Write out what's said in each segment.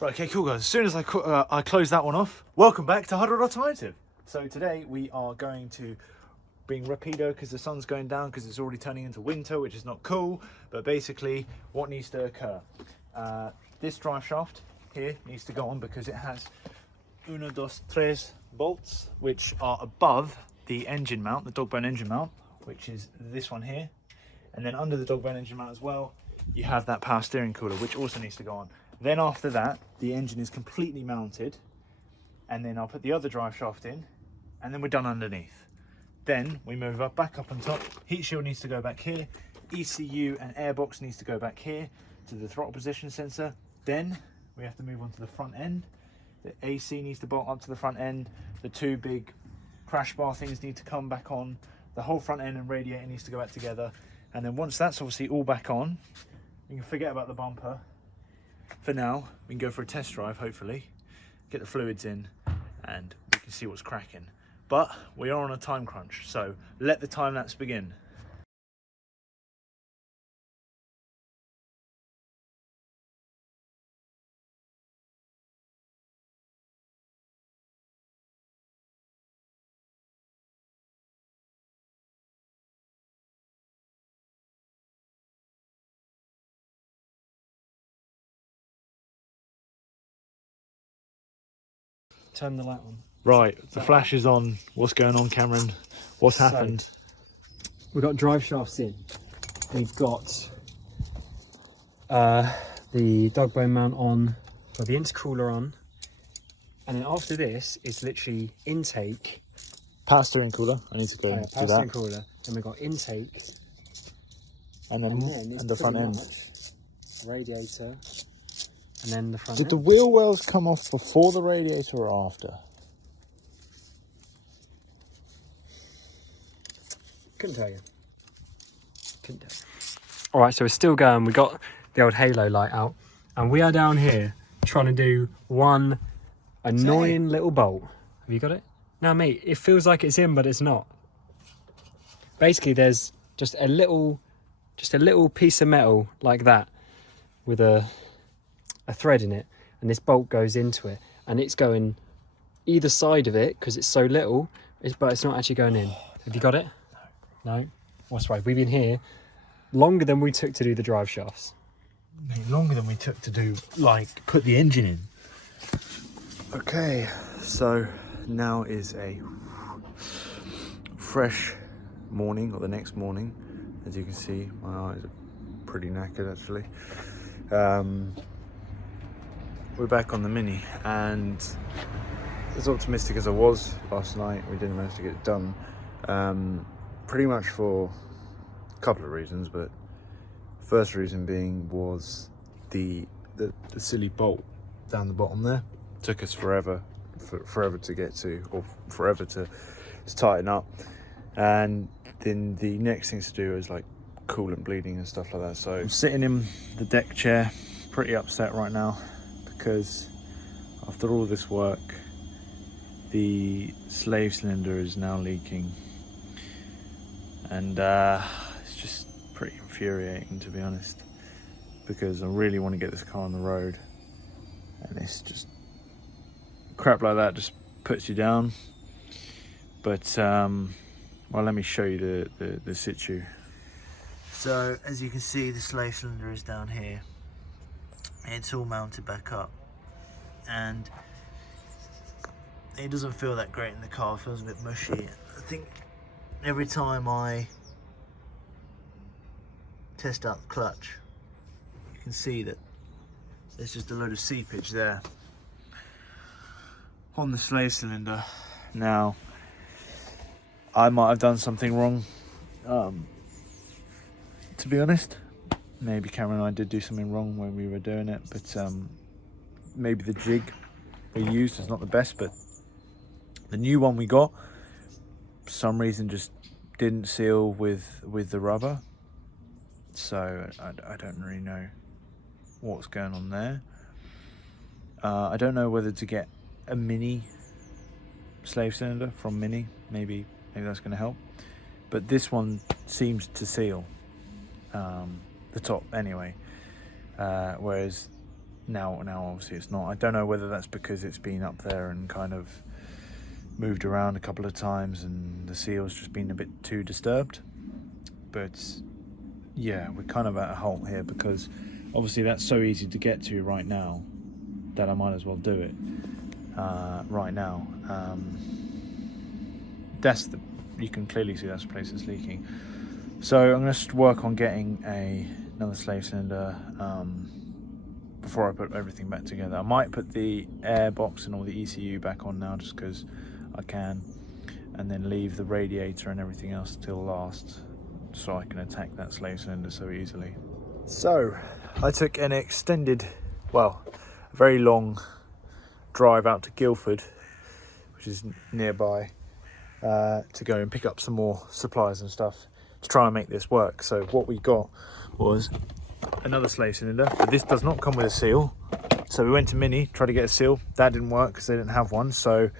Right, okay, cool guys. As soon as I close that one off, welcome back to HudRod Automotive. So today we are going to bring rapido because the sun's going down because it's already turning into winter, which is not cool. But basically, what needs to occur? This drive shaft here needs to go on because it has 1, 2, 3 bolts, which are above the engine mount, the dog bone engine mount, which is this one here. And then under the dog bone engine mount as well, you have that power steering cooler, which also needs to go on. Then after that, the engine is completely mounted, and then I'll put the other drive shaft in, and then we're done underneath. Then we move up, back up on top. Heat shield needs to go back here. ECU and airbox needs to go back here to the throttle position sensor. Then we have to move on to the front end. The AC needs to bolt up to the front end. The two big crash bar things need to come back on. The whole front end and radiator needs to go back together. And then once that's obviously all back on, you can forget about the bumper. For now, we can go for a test drive, hopefully, get the fluids in, and we can see what's cracking. But we are on a time crunch, so let the time lapse begin. Turn the light on. Right, the flash is on. What's going on, Cameron? What's happened? We've got drive shafts in. We've got the dog bone mount on, got the intercooler on, and then after this is literally intake. Power steering cooler. I need to go Power do steering that. cooler. Then we've got intake, And then it's the front pretty end. much radiator, and then the front Did end. the wheel wells come off before the radiator or after? Couldn't tell you. Couldn't tell you. All right, so we're still going. We got the old halo light out, and we are down here trying to do one annoying little bolt. Have you got it? No, mate. It feels like it's in, but it's not. Basically, there's just a little piece of metal like that with a thread in it, and this bolt goes into it, and it's going either side of it because it's so little, but it's not actually going in. Have you got it? No. What's right? We've been here longer than we took to do the drive shafts. Longer than we took to do, like, put the engine in. Okay, so now is a fresh morning, or the next morning. As you can see, my eyes are pretty knackered actually. We're back on the Mini, and as optimistic as I was last night, we didn't manage to get it done. Pretty much for a couple of reasons, but first reason being was the silly bolt down the bottom there. Took us forever to get to, or forever to tighten up. And then the next thing to do is like coolant bleeding and stuff like that. So I'm sitting in the deck chair, pretty upset right now, because after all this work, the slave cylinder is now leaking. And it's just pretty infuriating, to be honest, because I really want to get this car on the road, and it's just crap like that just puts you down. But well, let me show you the situ. So as you can see, the slave cylinder is down here. It's all mounted back up, and it doesn't feel that great in the car. It feels a bit mushy. I think every time I test out the clutch, you can see that there's just a load of seepage there on the slave cylinder. Now, I might have done something wrong, to be honest. Maybe Cameron and I did do something wrong when we were doing it, but maybe the jig we used is not the best, but the new one we got, for some reason, just didn't seal with the rubber. So I don't really know what's going on there. I don't know whether to get a mini slave cylinder from Mini. Maybe that's going to help. But this one seems to seal the top anyway. Whereas now obviously it's not. I don't know whether that's because it's been up there and kind of moved around a couple of times and the seal's just been a bit too disturbed. But yeah, we're kind of at a halt here because obviously that's so easy to get to right now that I might as well do it right now. You can clearly see that's the place that's leaking. So I'm going to work on getting another slave cylinder before I put everything back together. I might put the air box and all the ECU back on now just because I can, and then leave the radiator and everything else till last so I can attack that slave cylinder so easily. So I took an extended, well, a very long drive out to Guildford, which is nearby, to go and pick up some more supplies and stuff to try and make this work. So what we got was another slave cylinder, but this does not come with a seal. So we went to Mini, tried to get a seal. That didn't work because they didn't have one. So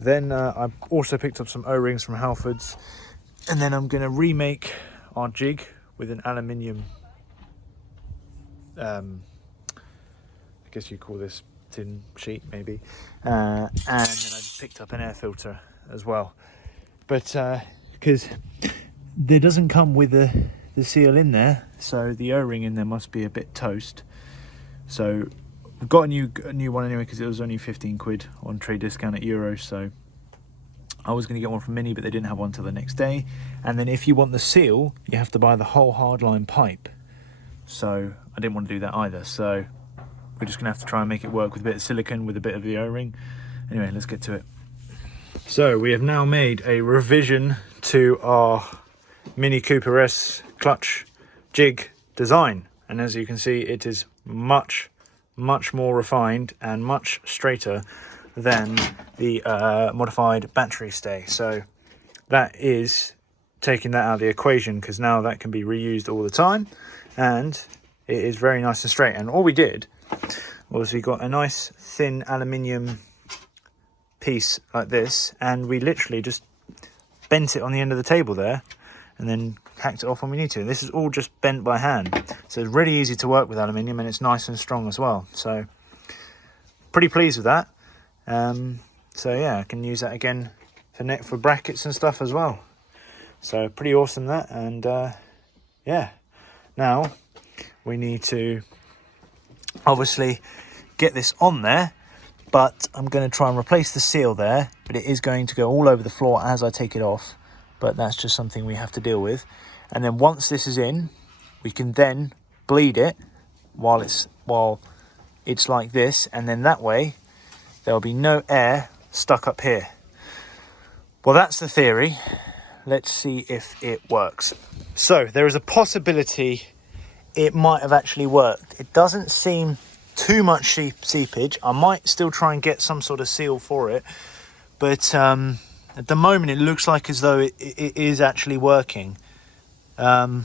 then I also picked up some O-rings from Halfords, and then I'm going to remake our jig with an aluminium, I guess you call this tin sheet maybe, and then I just picked up an air filter as well. But because there doesn't come with the seal in there, so the O-ring in there must be a bit toast. So I've got a new one anyway because it was only 15 quid on trade discount at Euros. So I was going to get one from Mini, but they didn't have one till the next day. And then if you want the seal, you have to buy the whole hardline pipe. So I didn't want to do that either. So we're just going to have to try and make it work with a bit of silicone with a bit of the O-ring. Anyway, let's get to it. So we have now made a revision to our Mini Cooper S clutch jig design. And as you can see, it is much more refined and much straighter than the modified battery stay. So that is taking that out of the equation, because now that can be reused all the time and it is very nice and straight. And all we did was we got a nice thin aluminium piece like this, and we literally just bent it on the end of the table there and then hacked it off when we need to. This is all just bent by hand, so it's really easy to work with aluminium, and it's nice and strong as well. So pretty pleased with that. So yeah, I can use that again for brackets and stuff as well. So pretty awesome that. And yeah, now we need to obviously get this on there, but I'm going to try and replace the seal there, but it is going to go all over the floor as I take it off. But that's just something we have to deal with. And then once this is in, we can then bleed it while it's like this, and then that way there'll be no air stuck up here. Well, that's the theory. Let's see if it works. So there is a possibility it might have actually worked. It doesn't seem too much seepage. I might still try and get some sort of seal for it, but at the moment it looks like as though it is actually working. So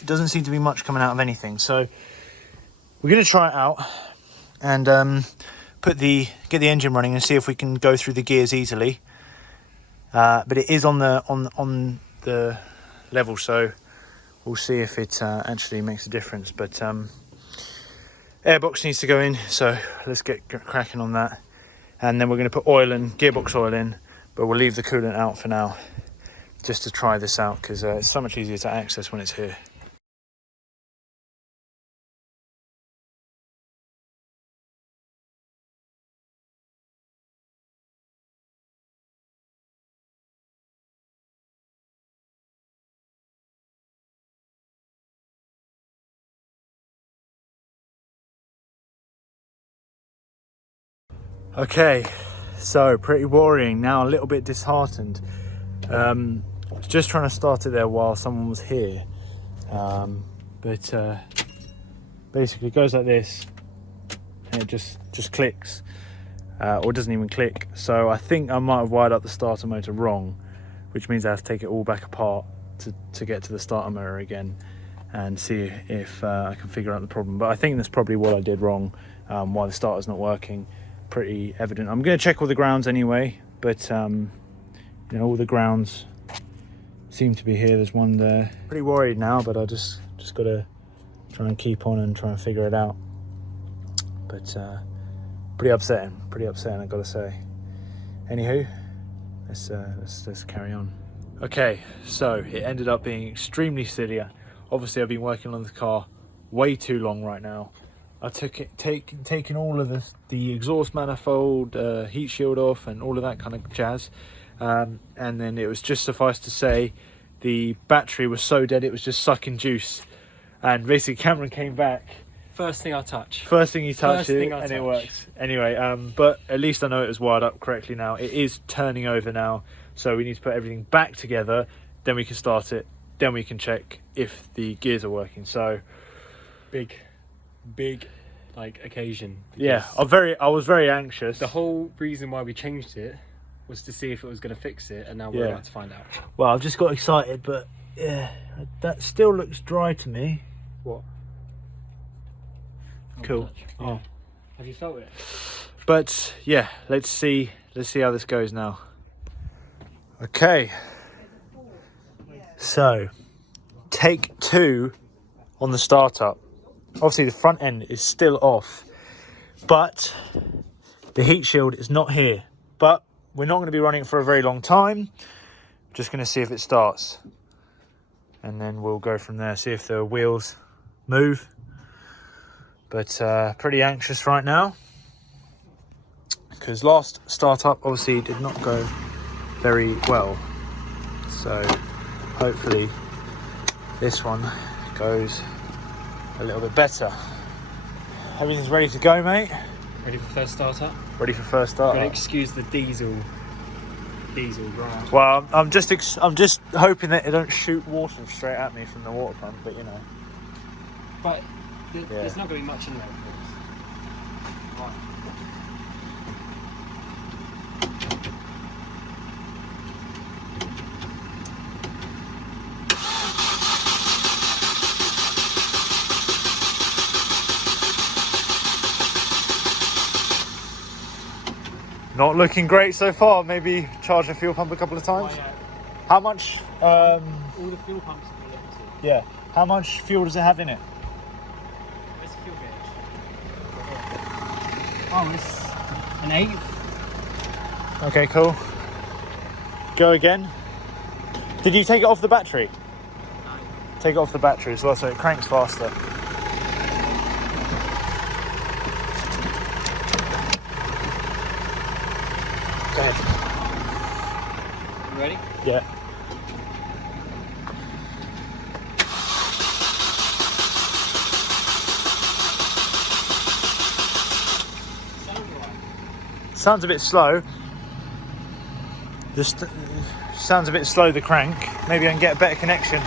it doesn't seem to be much coming out of anything. So we're going to try it out and get the engine running and see if we can go through the gears easily. But it is on the level, so we'll see if it actually makes a difference. But airbox needs to go in, so let's get cracking on that. And then we're going to put gearbox oil in, but we'll leave the coolant out for now, just to try this out, because it's so much easier to access when it's here. Okay, so pretty worrying now, a little bit disheartened. I was just trying to start it there while someone was here, but basically it goes like this and it just clicks, or doesn't even click. So I think I might have wired up the starter motor wrong, which means I have to take it all back apart to get to the starter motor again and see if I can figure out the problem. But I think that's probably what I did wrong, why the starter's not working. Pretty evident. I'm going to check all the grounds anyway, but you know, all the grounds seem to be here. There's one there. Pretty worried now, but I just got to try and keep on and try and figure it out. But pretty upsetting, I gotta say. Anywho, let's carry on. Okay, so it ended up being extremely silly. Obviously, I've been working on the car way too long right now. I taken all of the exhaust manifold, heat shield off, and all of that kind of jazz. And then it was just suffice to say, the battery was so dead it was just sucking juice. And basically, Cameron came back. First thing I touch. First thing you touch it, and it works. Anyway, but at least I know it was wired up correctly now. It is turning over now, so we need to put everything back together. Then we can start it. Then we can check if the gears are working. So big like occasion. Yeah, I was very anxious. The whole reason why we changed it was to see if it was going to fix it, and now we're about to find out. Well, I've just got excited, but yeah, that still looks dry to me. What? Cool. Oh. Have you felt it? But yeah, let's see how this goes now. Okay. So, take 2 on the startup. Obviously the front end is still off, but the heat shield is not here. But we're not going to be running it for a very long time. Just going to see if it starts. And then we'll go from there, see if the wheels move. But pretty anxious right now, because last startup obviously did not go very well. So hopefully this one goes a little bit better. Everything's ready to go, mate. Ready for first startup? Ready for first startup. Gotta excuse the diesel grind. Well, I'm just hoping that it don't shoot water straight at me from the water pump, but you know. But there's not going to be much in there, of course. Right. Not looking great so far. Maybe charge the fuel pump a couple of times. Oh, yeah. How much? All the fuel pumps are limited. Yeah. How much fuel does it have in it? Where's the fuel gauge? Oh, it's an 8th. Okay, cool. Go again. Did you take it off the battery? No. Take it off the battery as well, so it cranks faster. Go ahead. You ready? Yeah. Sounds a bit slow. Just sounds a bit slow, the crank. Maybe I can get a better connection.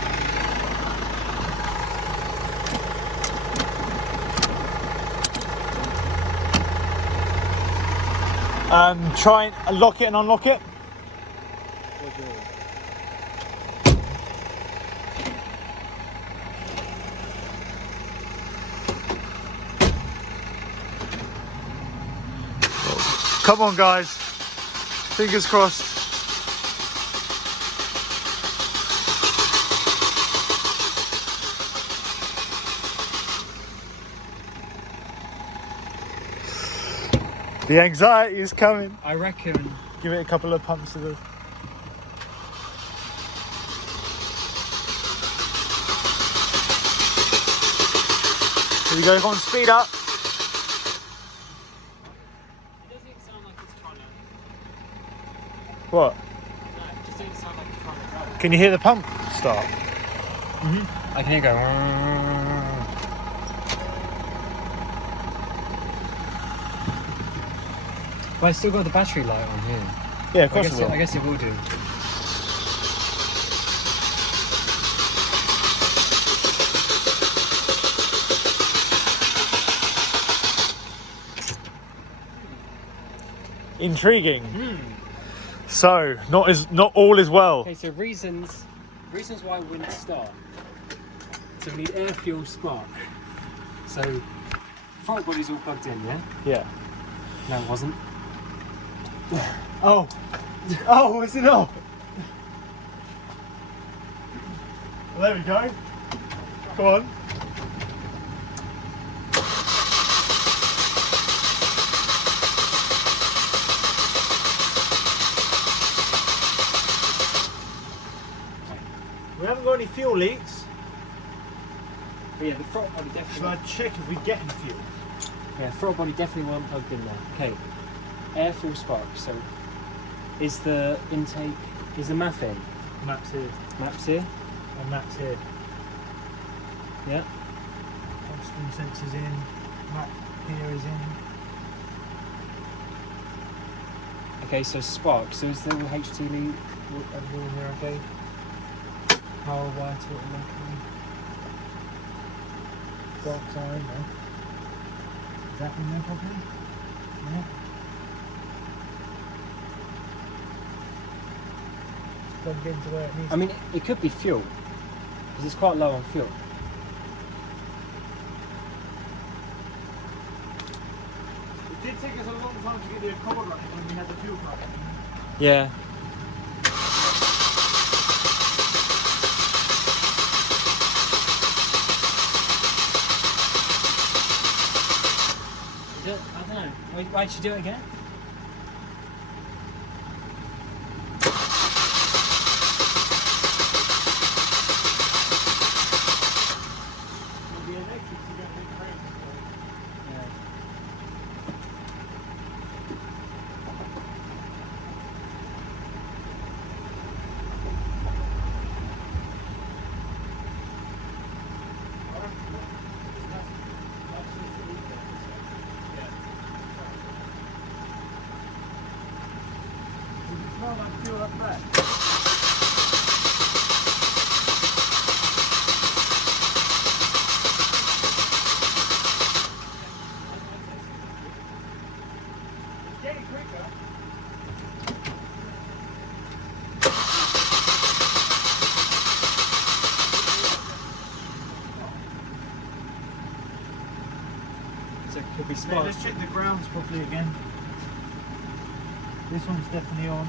Try and lock it and unlock it. Come on, guys. Fingers crossed. The anxiety is coming. I reckon. Give it a couple of pumps of this. Here we go, come on, speed up. What? No, it just doesn't sound like it's trying to go. Can you hear the pump start? I can hear it go. But I still got the battery light on here. Yeah, of course it will. I guess it will do. Intriguing. So, not all is well. Okay, so reasons why it wouldn't start. So we need air, fuel, spark. So front body's all plugged in, yeah? Yeah. No, it wasn't. Oh, is it not? Well, there we go. Go on. fuel leaks. But yeah, the throttle body definitely. Should I check if we get any fuel? Yeah, throttle body definitely wasn't plugged in there. Okay, air full spark. So, is the intake, is the MAF in? Maps here. Maps here? And maps here. Yeah. Screen sensors in. Map here is in. Okay, so spark. So is the HT lead Everything here okay? power wire to it locally? Sparks are in there. Is that in there properly? Yeah. Plugged into where it needs. I mean, it could be fuel because it's quite low on fuel. It did take us a long time to get the Accord running when we had the fuel pump. Yeah. I don't know. Why'd you do it again? So it could be Yeah, spark. let's check the grounds properly again. This one's definitely on.